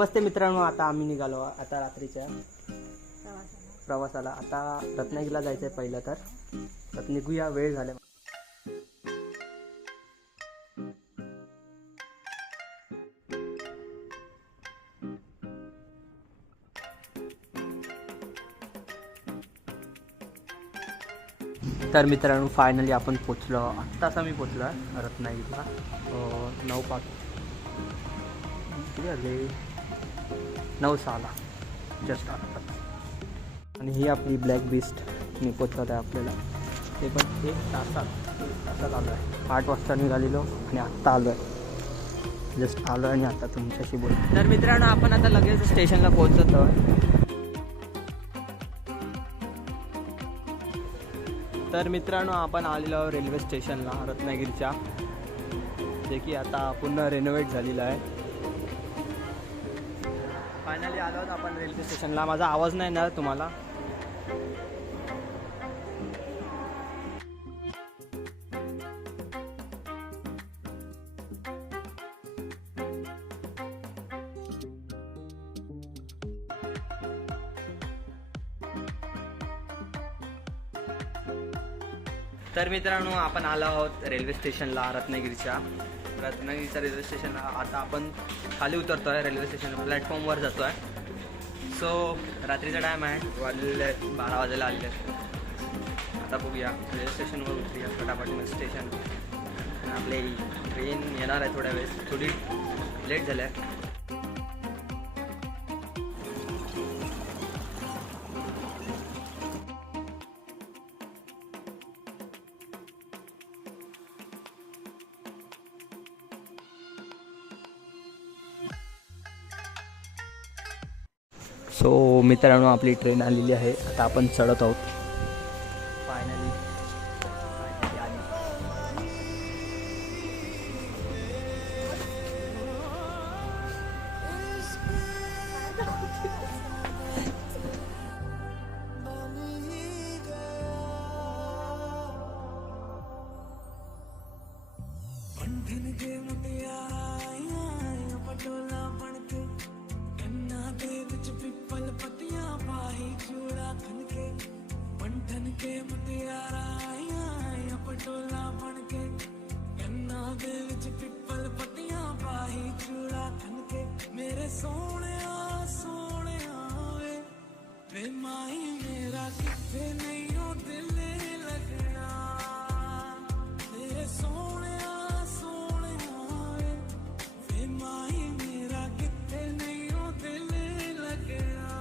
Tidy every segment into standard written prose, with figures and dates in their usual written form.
नमस्ते मित्रांनो, आता आम्ही निघालो आता रात्रीच्या प्रवासाला. आता रत्नागिरीला जायचं आहे पहिलं तर निघूया, वेळ झाला. तर मित्रांनो फायनली आपण पोचलो. आत्ताच आम्ही पोचलो आहे रत्नागिरीला. 9:05 किती झाले, 9:06 जस्ट आत्ता. आणि ही आपली ब्लॅक बीस्ट मी पोचवत आहे आपल्याला. ते पण 1 तासात आलो आहे. 8 वाजता निघालेलो आणि आत्ता आलो आहे. जस्ट आलो आणि आता तुमच्याशी बोलतो. तर मित्रांनो आपण आता लगेच स्टेशनला पोहोचतो. तर मित्रांनो आपण आलेलो आहोत रेल्वे स्टेशनला रत्नागिरीच्या, जे की आता पुन्हा रेनोव्हेट झालेलं आहे. फायनली आलो आहोत आपण रेल्वे स्टेशनला. माझा आवाज नाही येणार तुम्हाला. तर मित्रांनो आपण आलो आहोत रेल्वे स्टेशनला रत्नागिरीच्या रेल्वे स्टेशनला. आता आपण खाली उतरतो आहे रेल्वे स्टेशन प्लॅटफॉर्मवर जातो आहे. सो रात्रीचा टाईम आहे, वाजलेले 12 वाजायला आलेले. आता बघूया रेल्वे स्टेशनवर उतरूया फटाफट स्टेशन. आपली ट्रेन येणार आहे थोड्या वेळेस, थोडी लेट झाली आहे. सो मित्रांनो आपली ट्रेन आलेली आहे. आता आपण चढत आहोत. फायनली आली. मेरे सोनिया सोनिया वे माई मेरा किथे नहीं हो दिल लगना. मेरे सोनिया सोनिया वे माई मेरा किथे नहीं हो दिल लगना.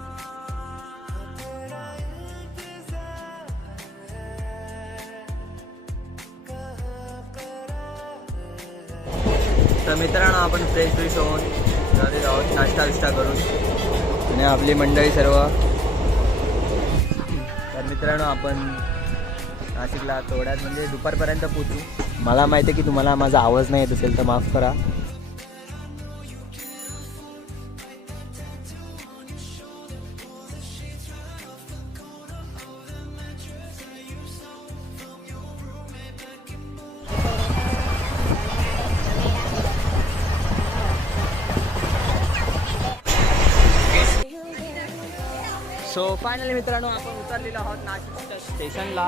तेरा इंतजार है कहाँ करार है. तर मित्रांनो आपण फ्रेश होऊन झालेलो आहोत नाश्ता विष्टा करून आणि आपली मंडळी सर्व. तर मित्रांनो आपण नाशिकला थोड्यात म्हणजे दुपारपर्यंत पोचू. मला माहिती आहे की तुम्हाला माझा आवाज नाही येत असेल तर माफ करा. सो फायनली मित्रांनो आपण उतरलेलो आहोत नाशिक स्टेशनला,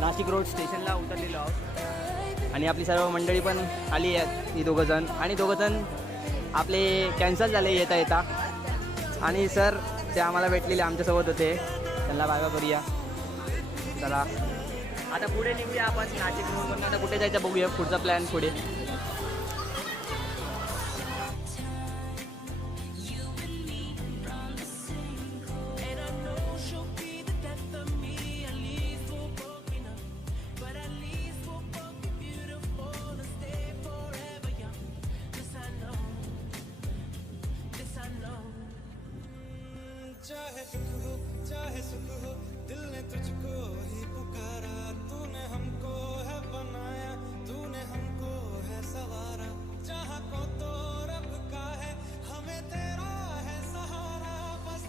नाशिक रोड स्टेशनला उतरलेलो आहोत. आणि आपली सर्व मंडळी पण आली आहेत, ही दोघंजण. आणि दोघंजण आपले कॅन्सल झाले येता. आणि सर ते आम्हाला भेटलेले आमच्यासोबत होते, त्यांना बाय बाय करूया. चला आता पुढे निघूया आपण नाशिक रोडवरून. आता कुठे जायचं बघूया, पुढचा प्लॅन पुढे. चाहे दुख हो चाहे सुख हो दिल ने तुझको ही पुकारा. तूने हमको है बनाया, तूने हमको है सवारा. जहाँ को तो रब का है, हमें तेरा है सहारा. बस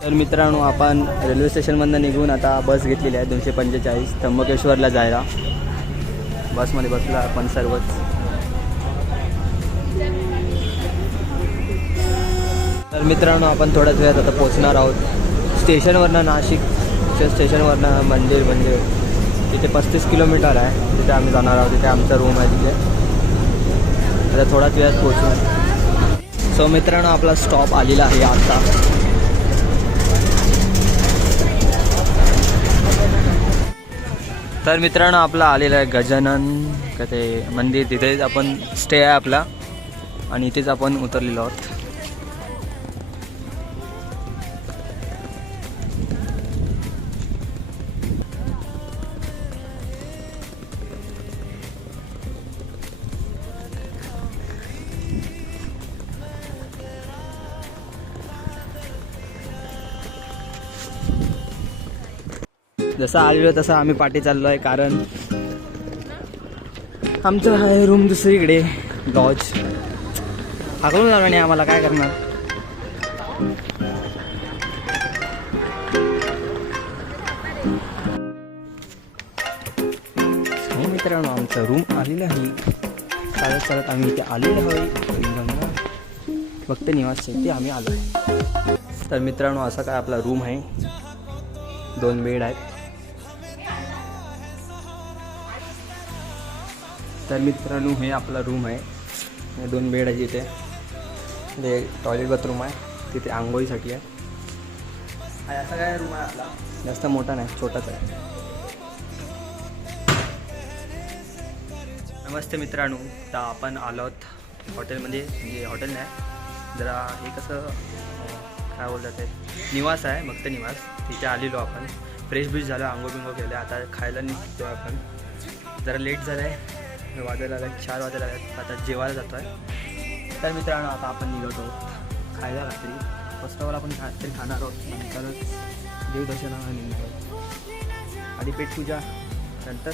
तर मित्रांनो आपण रेल्वे स्टेशनमधनं निघून आता बस घेतलेली आहे 245 त्र्यंबकेश्वरला जायला. बसमध्ये बसलो आपण सर्वच. तर मित्रांनो आपण थोड्याच वेळात आता पोचणार आहोत स्टेशनवरनं. नाशिकच्या स्टेशनवरनं मंदिर म्हणजे तिथे 35 किलोमीटर आहे. तिथे आम्ही जाणार आहोत. तिथे आमचा रूम आहे तिथे. आता थोड्याच वेळात पोचू. सो मित्रांनो आपला स्टॉप आलेला आहे आता. तर मित्रांनो आपला आलेला आहे गजानन का ते मंदिर. तिथेच आपण स्टे आहे आपला आणि इथेच आपण उतरलेलो आहोत. जसं आलेलो तसं आम्ही पाठी चाललो आहे कारण आमचं आहे रूम दुसरीकडे लॉज. हाकलून जाणार नाही आम्हाला, काय करणार. हो मित्रांनो आमचं रूम आलेलं आहे. चालत चालत आम्ही इथे आलेलो आहे. फक्त निवास ते आम्ही आलो आहे. तर मित्रांनो असा काय आपला रूम आहे. 2 बेड आहेत. तर मित्रांनो हे आपला रूम आहे. 2 बेड आहे इथे. ते टॉयलेट बाथरूम आहे. तिथे आंघोळीसाठी आहे. असा काय रूम आहे आपला. जास्त मोठा नाही, छोटाच आहे. नमस्ते मित्रांनो. तर आपण आलो आहोत हॉटेलमध्ये. म्हणजे हॉटेल नाही, जरा हे कसं काय बोलतात ते निवास आहे, भक्त निवास. तिथे आलेलो आपण. फ्रेश ब्रिश झालं, आंघोळ बिंघोळ केलं. आता खायला निघतो आपण. जरा लेट झालं आहे. वाजायला लागत 4 वाजायला लागत. आता जेवायला जातो आहे. तर मित्रांनो आता आपण निघतो खायला. रात्री फर्स्ट ऑफ ऑल आपण रात्री खाणार आहोत. नंतरच देवदर्शनाला निघणार आहोत. आधी पेटपूजा, नंतर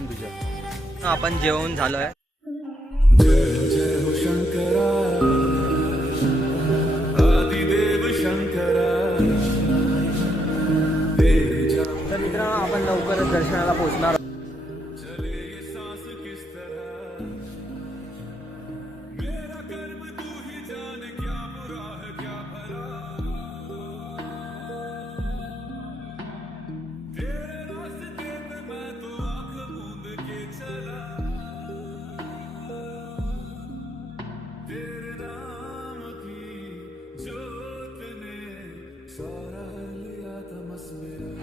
पूजा. आपण जेवण झालो आहे. तर मित्रांनो आपण लवकरच दर्शनाला पोहोचणार.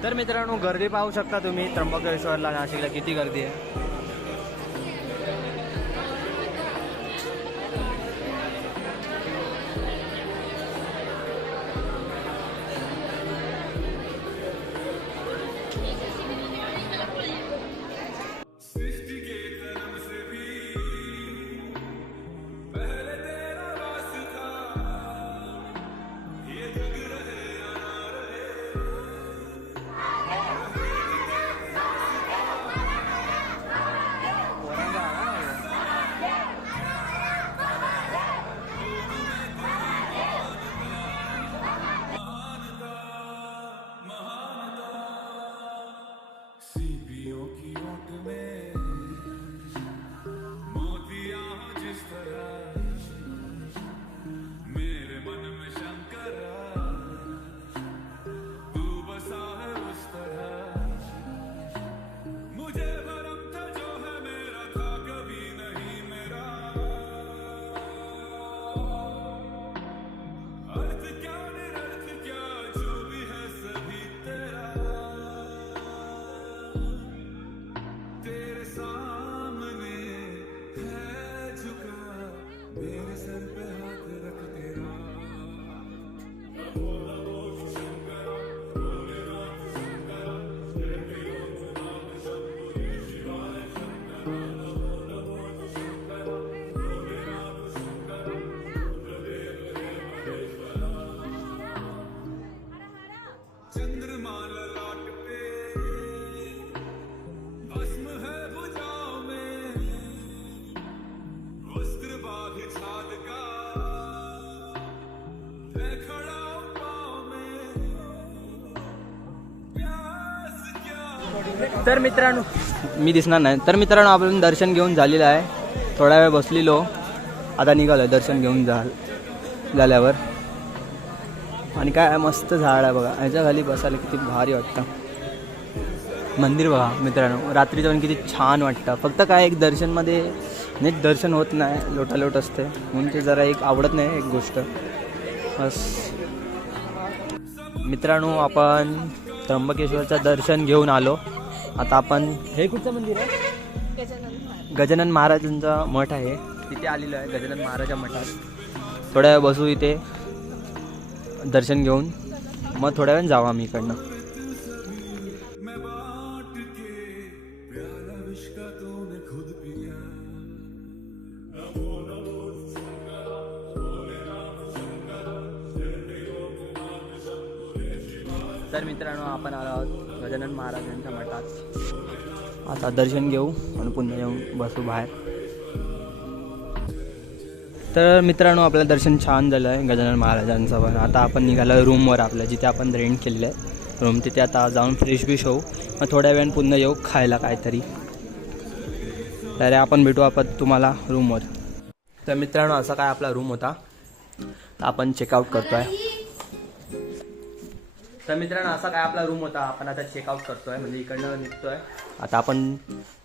तर मित्रांनो गर्दी पाहू शकता तुम्ही. त्र्यंबकेश्वरला नाशिकला किती गर्दी आहे. तर मित्रांनो मी दिसणार नाही. तर मित्रांनो आपण दर्शन घेऊन झालेलं आहे. थोडा वेळ बसलेलो, आता निघालो दर्शन घेऊन झाल्यावर. आणि काय मस्त झाड आहे बघा, ह्याच्या खाली बसायला किती भारी वाटतं. मंदिर बघा मित्रांनो, रात्री जाऊन किती छान वाटतं. फक्त काय एक दर्शनमध्ये नीट दर्शन होत नाही, लोटालोट असते म्हणून ते जरा एक आवडत नाही एक गोष्ट बस. मित्रांनो आपण त्र्यंबकेश्वरचं दर्शन घेऊन आलो. आता आपण हे कुठचं मंदिर आहे? गजानन महाराजांचा मठ आहे, तिथे आलेलो आहे. गजानन महाराजा मठात थोड्या वेळ बसू इथे दर्शन घेऊन, मग थोड्या वेळ जाऊ आम्ही इकडनं. तर मित्रांनो आपण आलो आहोत गजानन महाराजांच्या मठात. आता दर्शन घेऊ आणि पुन्हा येऊन बसू बाहेर. तर मित्रांनो आपलं दर्शन छान झालं आहे गजानन महाराजांचं. पण आता आपण निघालो रूमवर आपल्या, जिथे आपण रेंट केलेलं आहे रूम, तिथे आता जाऊन फ्रेश बिश होऊ, मग थोड्या वेळाने पुन्हा येऊ खायला काहीतरी. तर आपण भेटू आपण तुम्हाला रूमवर. तर मित्रांनो असा काय आपला रूम होता, आपण चेकआउट करतो आहे. तर मित्रांनो असा काय आपला रूम होता, आपण आता चेकआउट करतो आहे, म्हणजे इकडनं निघतो आहे. आता आपण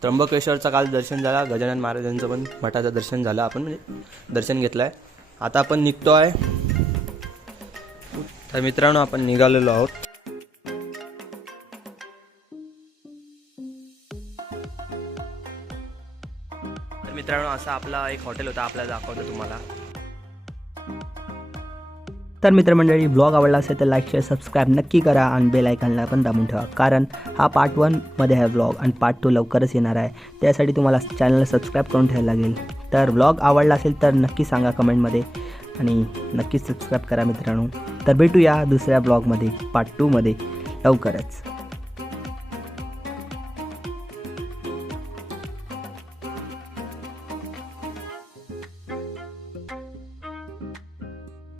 त्र्यंबकेश्वरचं काल दर्शन झाला, गजानन महाराजांचं पण मठाचं दर्शन झालं, आपण म्हणजे दर्शन घेतलं आहे. आता आपण निघतो आहे. तर मित्रांनो आपण निघालेलो आहोत. तर मित्रांनो असा आपला एक हॉटेल होता, आपल्याला दाखवतो तुम्हाला. तर मित्रमंडळी व्लॉग आवडला असेल तर लाईक शेअर सबस्क्राईब नक्की करा आणि बेल आयकॉनला पण दाबून ठेवा, कारण हा पार्ट 1 मध्ये आहे व्लॉग आणि पार्ट 2 लवकरच येणार आहे. त्यासाठी तुम्हाला चॅनलला सबस्क्राईब करून ठेवायला लागेल. तर व्लॉग आवडला असेल तर नक्की सांगा कमेंटमध्ये आणि नक्कीच सबस्क्राईब करा मित्रांनो. तर भेटूया दुसऱ्या व्लॉगमध्ये पार्ट 2 मध्ये लवकरच.